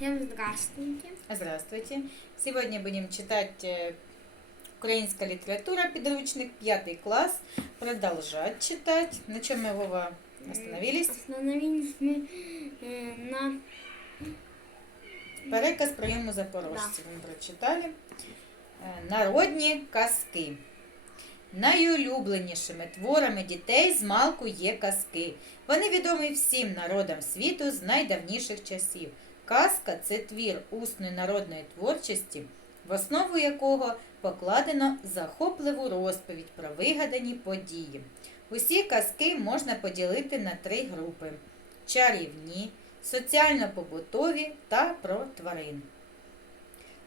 Всем здравствуйте. Здравствуйте. Сегодня будем читать э, украинская литература, подручник, пятый класс. Продолжать читать. На чем мы, Вова, остановились? Остановились мы э, на Переказ прийому запорожців. Ми прочитали. Е, Народні казки. Найулюбленішими творами дітей з малку є казки. Вони відомі всім народам світу з найдавніших часів. Казка це твір усної народної творчості, в основу якого покладено захопливу розповідь про вигадані події. Усі казки можна поділити на три групи: чарівні, соціально-побутові та про тварин.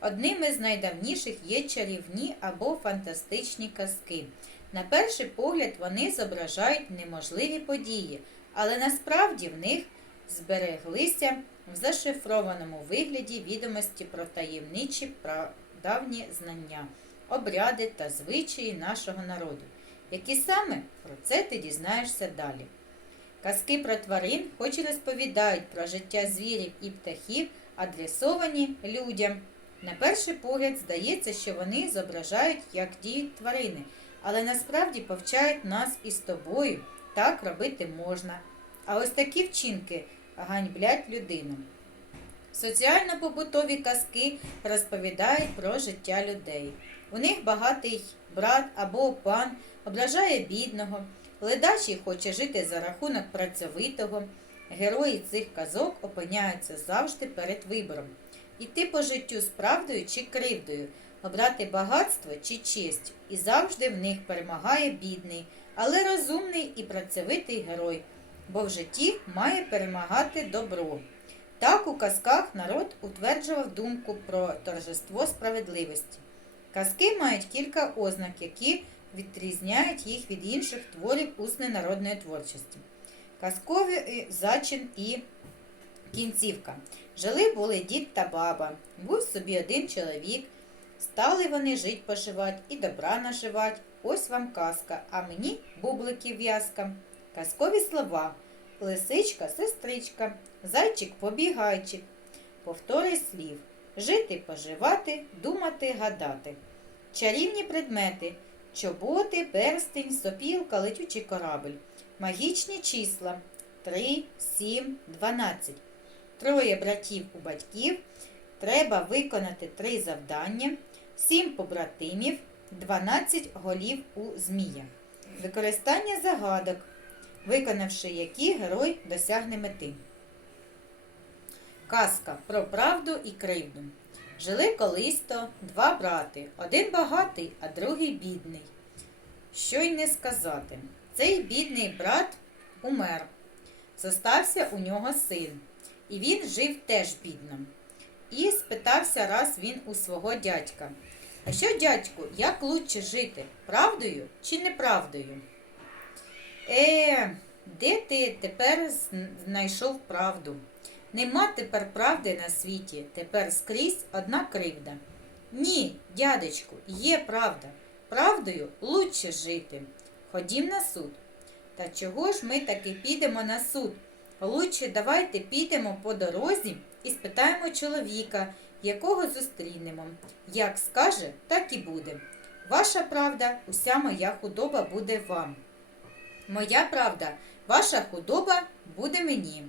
Одними з найдавніших є чарівні або фантастичні казки. На перший погляд вони зображають неможливі події, але насправді в них збереглися в зашифрованому вигляді відомості про таємничі прадавні знання, обряди та звичаї нашого народу. Які саме про це ти дізнаєшся далі. Казки про тварин, хоч і розповідають про життя звірів і птахів, адресовані людям. На перший погляд здається, що вони зображають, як діють тварини, але насправді повчають нас із тобою. Так робити можна. А ось такі вчинки ганьблять людину. Соціально-побутові казки розповідають про життя людей. У них багатий брат або пан ображає бідного, ледачий хоче жити за рахунок працьовитого. Герої цих казок опиняються завжди перед вибором. Іти по життю з правдою чи кривдою, обрати багатство чи честь, і завжди в них перемагає бідний, але розумний і працьовитий герой, бо в житті має перемагати добро. Так у казках народ утверджував думку про торжество справедливості. Казки мають кілька ознак, які відрізняють їх від інших творів усної народної творчості. Казкові е, зачин і кінцівка. Жили були дід та баба, був собі один чоловік. Стали вони жить поживать і добра наживать. Ось вам казка, а мені бубликів в'язка. Казкові слова. Лисичка, сестричка, зайчик побігайчик. Повтори слів. Жити, поживати, думати, гадати. Чарівні предмети. Чоботи, перстень, сопілка, летючий корабль. Магічні числа 3, 7, 12. Троє братів у батьків. Треба виконати три завдання, 7 побратимів, 12 голів у змія. Використання загадок, виконавши які герой досягне мети. Казка про правду і кривду. Жили колись два брати, один багатий, а другий бідний. Що й не сказати. Цей бідний брат умер. Зостався у нього син, і він жив теж бідно. І спитався раз він у свого дядька. А що, дядьку, як лучше жити? Правдою чи неправдою? Е, де ти тепер знайшов правду? Нема тепер правди на світі, тепер скрізь одна кривда. Ні, дядечку, є правда. Правдою лучше жити. Ходім на суд. Та чого ж ми таки підемо на суд? Лучше давайте підемо по дорозі і спитаємо чоловіка, якого зустрінемо. Як скаже, так і буде. Ваша правда, уся моя худоба буде вам. Моя правда, ваша худоба буде мені.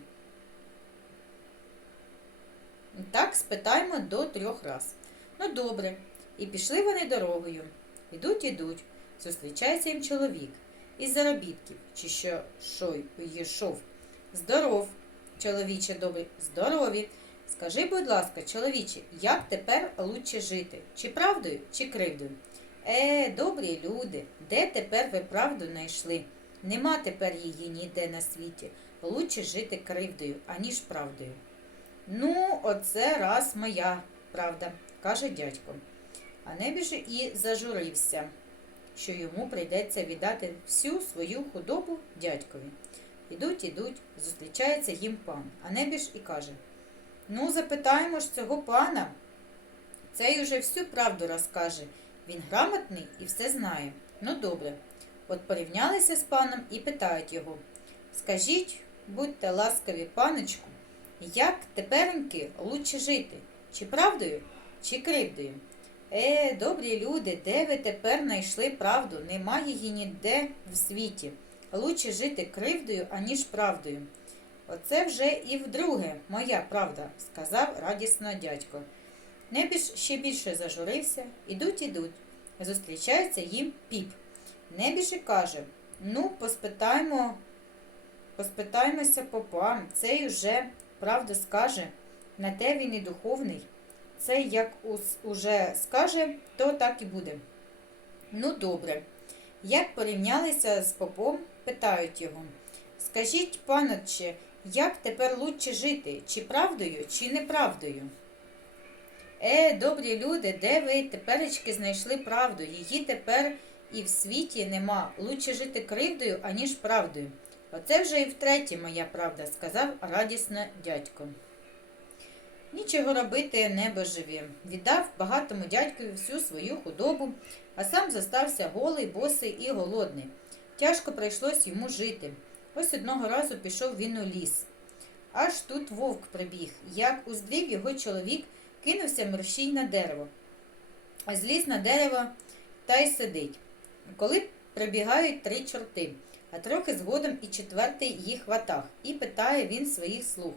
Так спитаємо до трьох раз. Ну, добре. І пішли вони дорогою. Ідуть, ідуть. Зустрічається їм чоловік із заробітків, чи що шой йшов. Здоров, чоловіче добрий, здорові. Скажи, будь ласка, чоловіче, як тепер лучше жити? Чи правдою, чи кривдою? Е, добрі люди, де тепер ви правду знайшли? Нема тепер її ніде на світі. Лучше жити кривдою, аніж правдою. Ну, оце раз моя правда, каже дядько. А небіж і зажурився, що йому прийдеться віддати всю свою худобу дядькові. Ідуть, ідуть, зустрічається їм пан, а небіж і каже Ну, запитаємо ж цього пана. Цей уже всю правду розкаже. Він грамотний і все знає. Ну, добре. От порівнялися з паном і питають його Скажіть, будьте ласкаві, паночку, як тепереньки лучше жити? Чи правдою, чи кривдою? Е, добрі люди, де ви тепер знайшли правду? Немає її ніде в світі. Лучше жити кривдою, аніж правдою. Оце вже і вдруге моя правда, сказав радісно дядько. Небіж ще більше зажурився, ідуть, ідуть. Зустрічається їм піп. Небіж і каже: Ну, поспитаймо, поспитаймося попа, цей уже правду скаже, на те він і духовний. Цей як уже скаже, то так і буде. Ну, добре. Як порівнялися з попом, питають його. Скажіть, паноче, як тепер лучше жити, чи правдою, чи неправдою? Е, добрі люди, де ви теперечки знайшли правду? Її тепер і в світі нема. Лучше жити кривдою, аніж правдою. Оце вже і втретє моя правда, сказав радісно дядько. Нічого робити небо живе. Віддав багатому дядькові всю свою худобу, а сам зостався голий, босий і голодний. Тяжко прийшлось йому жити. Ось одного разу пішов він у ліс. Аж тут вовк прибіг. Як уздрів його чоловік, кинувся мерщій на дерево. Зліз на дерево та й сидить. Коли прибігають три чорти, а трохи згодом і четвертий їх ватаг, і питає він своїх слуг.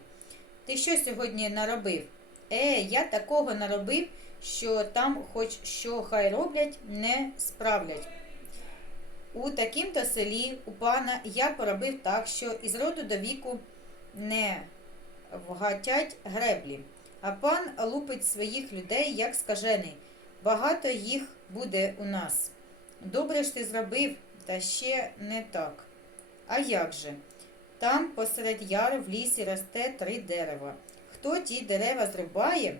Ти що сьогодні наробив? Е, я такого наробив, що там хоч що хай роблять, не справлять. У такім-то селі у пана я поробив так, що із роду до віку не вгатять греблі, а пан лупить своїх людей, як скажений. Багато їх буде у нас. Добре ж ти зробив, та ще не так. А як же? Там посеред яру в лісі росте три дерева. Хто ті дерева зрубає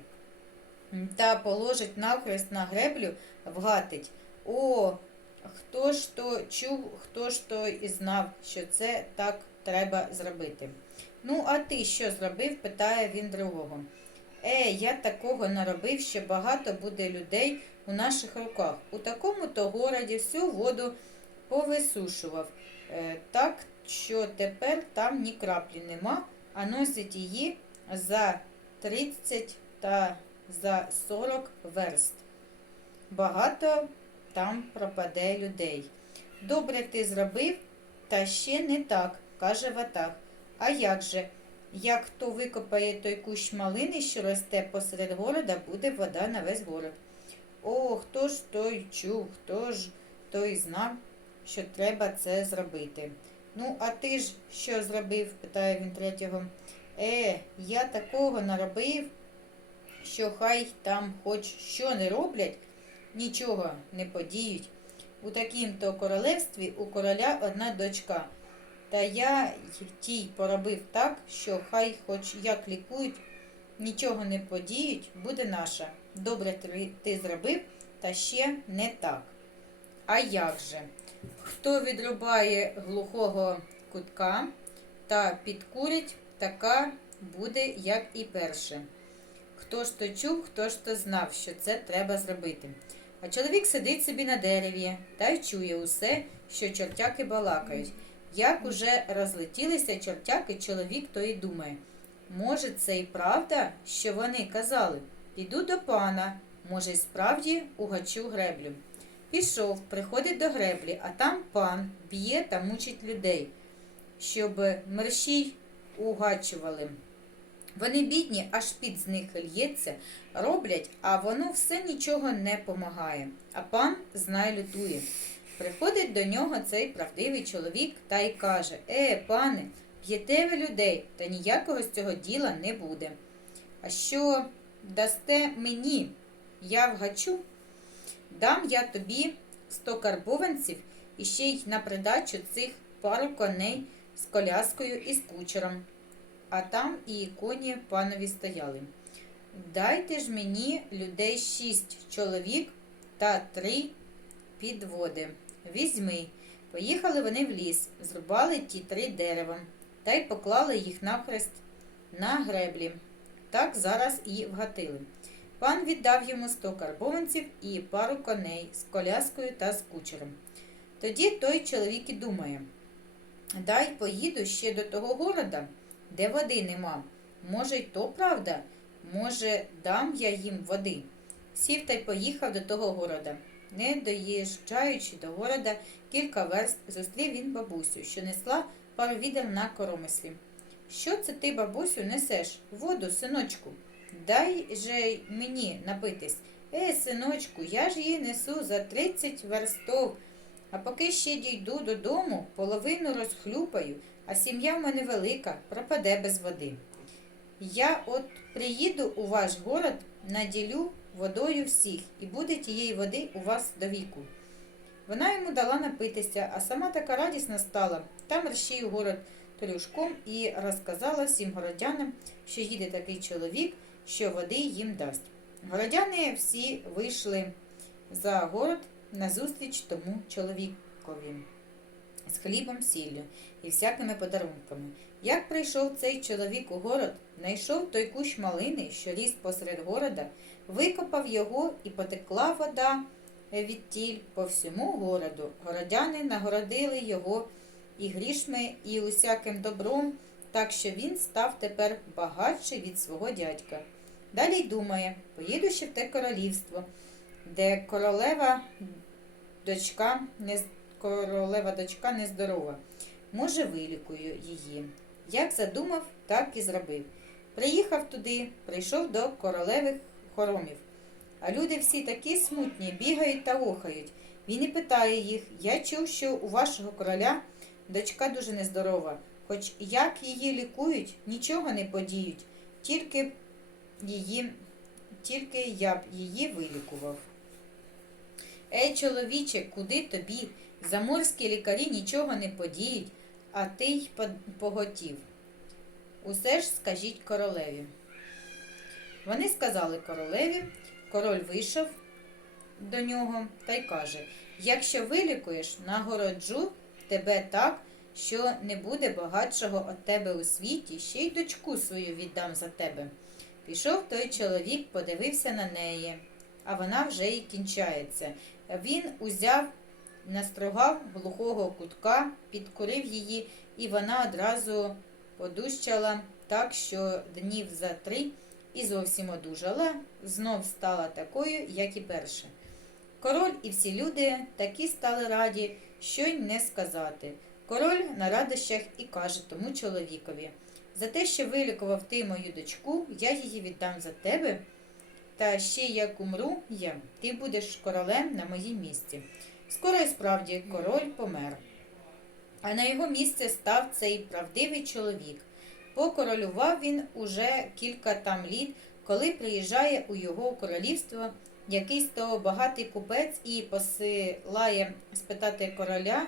та положить навхрест на греблю, вгатить. О, хто ж то чув, хто ж то і знав, що це так треба зробити. Ну, а ти що зробив? питає він другого. Е, я такого наробив, що багато буде людей у наших руках. У такому то городі всю воду повисушував. Е, так що тепер там ні краплі нема, а носить її за 30 та за 40 верст. Багато там пропаде людей. Добре ти зробив, та ще не так, каже Ватаг. А як же? Як хто викопає той кущ малини, що росте посеред города, буде вода на весь город. О, хто ж той чув, хто ж той знав, що треба це зробити. Ну, а ти ж що зробив? питає він третього. Е, я такого наробив, що хай там хоч що не роблять, нічого не подіють. У такім-то королевстві у короля одна дочка. Та я тій поробив так, що хай хоч як лікують, нічого не подіють, буде наша. Добре ти, зробив, та ще не так. А як же? Хто відрубає глухого кутка та підкурить, така буде, як і перше. Хто ж то чув, хто ж то знав, що це треба зробити. А чоловік сидить собі на дереві та й чує усе, що чортяки балакають. Як уже розлетілися чортяки, чоловік то й думає. Може, це і правда, що вони казали? Піду до пана, може, й справді угачу греблю. Пішов, приходить до греблі, а там пан б'є та мучить людей, щоб мерщій угачували. Вони бідні, аж під з них лється, роблять, а воно все нічого не помагає. А пан знай лютує. Приходить до нього цей правдивий чоловік та й каже Е, пане, п'єте ви людей, та ніякого з цього діла не буде. А що дасте мені? Я вгачу, дам я тобі сто карбованців і ще й на придачу цих пару коней з коляскою і з кучером. А там і коні панові стояли. Дайте ж мені людей шість чоловік та три підводи. Візьми. Поїхали вони в ліс, зрубали ті три дерева та й поклали їх навхрест на греблі. Так зараз і вгатили. Пан віддав йому сто карбованців і пару коней з коляскою та з кучером. Тоді той чоловік і думає, дай поїду ще до того города, де води нема, Може, й то правда? Може, дам я їм води. Сів та й поїхав до того города. Не доїжджаючи до города, кілька верст зустрів він бабусю, що несла пару відер на коромислі. Що це ти, бабусю, несеш? Воду, синочку. Дай же мені напитись. Е, синочку, я ж її несу за тридцять верстов. А поки ще дійду додому, половину розхлюпаю, а сім'я в мене велика, пропаде без води. Я от приїду у ваш город, наділю водою всіх, і буде тієї води у вас до віку. Вона йому дала напитися, а сама така радісна стала. Там мерщій у город трюшком і розказала всім городянам, що їде такий чоловік, що води їм дасть. Городяни всі вийшли за город назустріч тому чоловікові з хлібом, сіллю і всякими подарунками. Як прийшов цей чоловік у город, знайшов той кущ малини, що ріс посеред города, викопав його і потекла вода відтіль по всьому городу. Городяни нагородили його і грішми, і усяким добром, так що він став тепер багатший від свого дядька. Далі й думає, поїду ще в те королівство, де королева дочка не, королева дочка нездорова. Може, вилікую її. Як задумав, так і зробив. Приїхав туди, прийшов до королевих хоромів. А люди всі такі смутні, бігають та охають. Він і питає їх, я чув, що у вашого короля дочка дуже нездорова, хоч як її лікують, нічого не подіють, тільки, її, тільки я б її вилікував. Ей, чоловіче, куди тобі? Заморські лікарі нічого не подіють, а ти й поготів. Усе ж скажіть королеві. Вони сказали королеві, король вийшов до нього та й каже: якщо вилікуєш, нагороджу тебе так, що не буде багатшого від тебе у світі, ще й дочку свою віддам за тебе. Пішов той чоловік, подивився на неї, а вона вже й кінчається. Він узяв, настругав глухого кутка, підкурив її, і вона одразу подущала так, що днів за три і зовсім одужала, знов стала такою, як і перша. Король і всі люди такі стали раді, що й не сказати. Король на радощах і каже тому чоловікові за те, що вилікував ти мою дочку, я її віддам за тебе. Та ще як умру я, ти будеш королем на моїм місці. Скоро і справді король помер. А на його місце став цей правдивий чоловік. Покоролював він уже кілька там літ, коли приїжджає у його королівство якийсь то багатий купець і посилає спитати короля,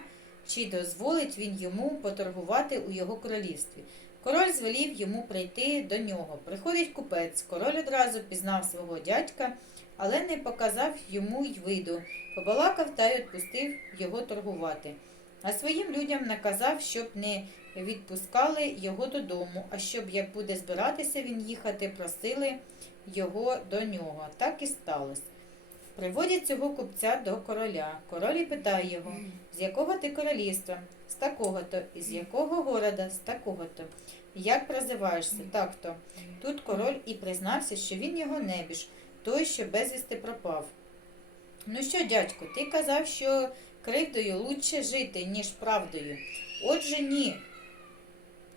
чи дозволить він йому поторгувати у його королівстві. Король звелів йому прийти до нього. Приходить купець. Король одразу пізнав свого дядька, але не показав йому й виду. Побалакав та й відпустив його торгувати. А своїм людям наказав, щоб не відпускали його додому, а щоб, як буде збиратися він їхати, просили його до нього. Так і сталося. Приводять цього купця до короля. Король і питає його, з якого ти королівства? З такого-то. І з якого города? З такого-то. Як прозиваєшся? Так-то. Тут король і признався, що він його небіж, той, що безвісти пропав. Ну що, дядьку, ти казав, що кривдою лучше жити, ніж правдою. Отже, ні.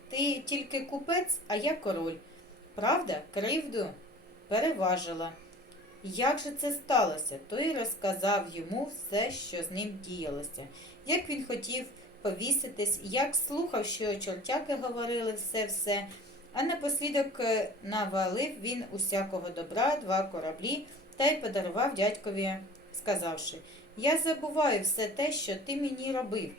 Ти тільки купець, а я король. Правда, кривду переважила. Як же це сталося? Той розказав йому все, що з ним діялося. Як він хотів повіситись, як слухав, що чортяки говорили все-все, а напослідок е, навалив він усякого добра, два кораблі та й подарував дядькові, сказавши Я забуваю все те, що ти мені робив.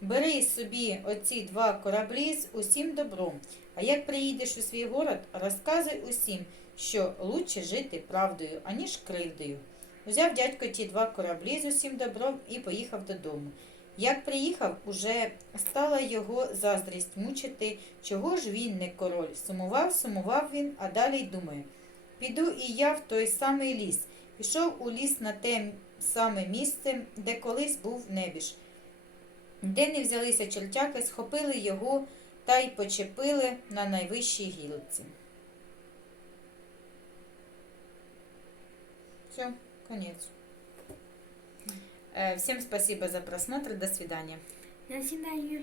Бери собі оці два кораблі з усім добром, а як приїдеш у свій город, розказуй усім, що лучше жити правдою, аніж кривдою. Взяв дядько ті два кораблі з усім добром і поїхав додому. Як приїхав, уже стала його заздрість мучити, чого ж він не король. Сумував, сумував він, а далі й думає. Піду і я в той самий ліс. Пішов у ліс на те саме місце, де колись був небіж. Де не взялися чортяки, схопили його та й почепили на найвищій гілці. Все, конец. Э, Всем спасибо за просмотр. До свидания. До свидания.